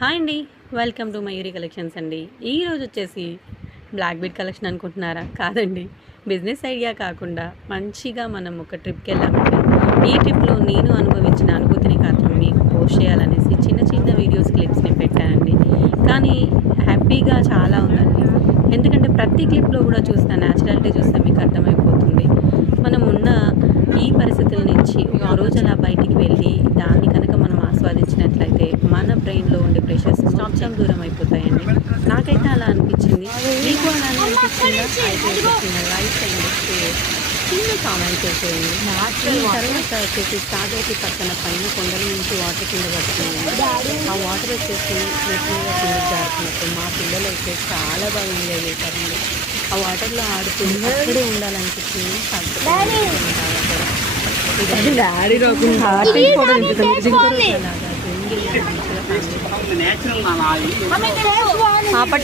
Hi అండి, welcome to Mayuri collections అండి. ఈరోజు వచ్చేసి బ్లాక్ బీడ్ కలెక్షన్ అనుకుంటున్నారా? కాదండి, బిజినెస్ ఐడియా కాకుండా మంచిగా మనం ఒక ట్రిప్కి వెళ్ళామండి. ఈ ట్రిప్లో నేను అనుభవించిన అనుభూతిని మాత్రం మీకు పోస్ట్ చేయాలనేసి చిన్న చిన్న వీడియోస్ క్లిప్స్ని పెట్టానండి. కానీ హ్యాపీగా చాలా ఉందండి. ఎందుకంటే ప్రతి క్లిప్లో కూడా చూసిన న్యాచురాలిటీ చూస్తే మీకు అర్థమైపోతుంది. మనం ఉన్న ఈ పరిస్థితుల నుంచి ఒక రోజు అలా బయటికి వెళ్ళి దాన్ని కనుక మనం ఆస్వాదించినట్లయితే మన బ్రెయిన్లో ఉండే ప్రెషర్స్ కొంచెం దూరం అయిపోతాయండి. నాకైతే అలా అనిపించింది. మీకు అలానే అనిపించిందా? అయితే చిన్న లైక్ అండ్ చిన్న కామెంట్ చేసేయండి. తర్వాత వచ్చేసి సాగర్కి పక్కన పైన కొండల నుంచి వాటర్ కింద పడుతున్నాయండి. ఆ వాటర్ వచ్చేసి నెట్టిగా కింద జారుతున్నప్పుడు మా పిల్లలు అయితే చాలా బాగా ఎంజాయ్ చేశారండి. ఆ వాటర్లో ఆడుతూ అక్కడే ఉండాలనిపించింది. పట్టు